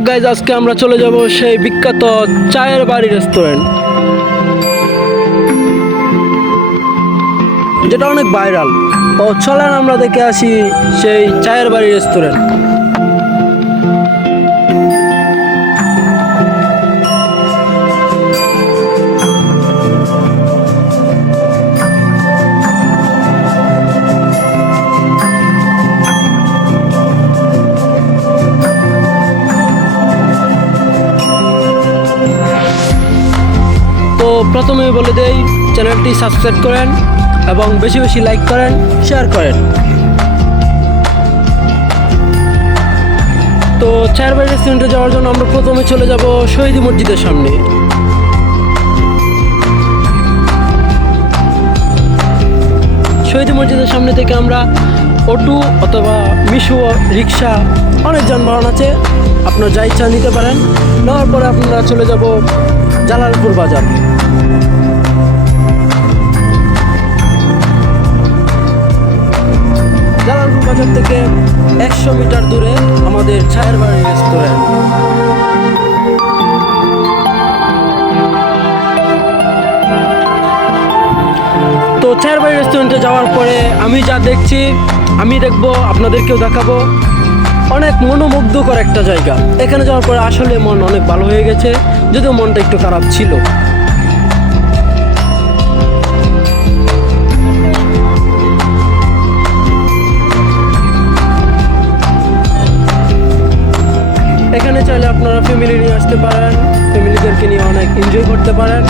Guys আজকে আমরা চলে যাব সেই বিখ্যাত চায়ের বাড়ি রেস্টুরেন্ট যেটা অনেক ভাইরাল তো চলেন আমরা দেখে আসি সেই চায়ের বাড়ি রেস্টুরেন্ট তো প্রথমেই বলে দেই, চ্যানেলটি সাবস্ক্রাইব করেন এবং বেশি বেশি লাইক করেন, শেয়ার করেন। তো চায়ের বাড়ি রেস্টুরেন্টে যাওয়ার জন্য আমরা প্রথমে চলে যাব শহীদ মসজিদের সামনে। শহীদ মসজিদের সামনে থেকে আমরা অটো অথবা মিশু, রিক্সা, অনেক যানবাহন আছে। আপনার যা ইচ্ছা নিতে পারেন। নেওয়ার পরে আপনারা চলে যাব জালালপুর বাজার। বাজার থেকে একশো মিটার দূরে আমাদের ছায়ের বাড়ি রেস্টুরেন্ট তো চায়ের বাড়ি রেস্টুরেন্টে যাওয়ার পরে আমি যা দেখছি, আমি দেখব, আপনাদেরকেও দেখাবো। অনেক মনোমুগ্ধকর একটা জায়গা। এখানে যাওয়ার পরে আসলে মন অনেক ভালো হয়ে গেছে, যদিও মনটা একটু খারাপ ছিল। আপনারা ফ্যামিলি নিয়ে আসতে পারেন। ফ্যামিলিদেরকে নিয়ে অনেক এনজয় করতে পারেন।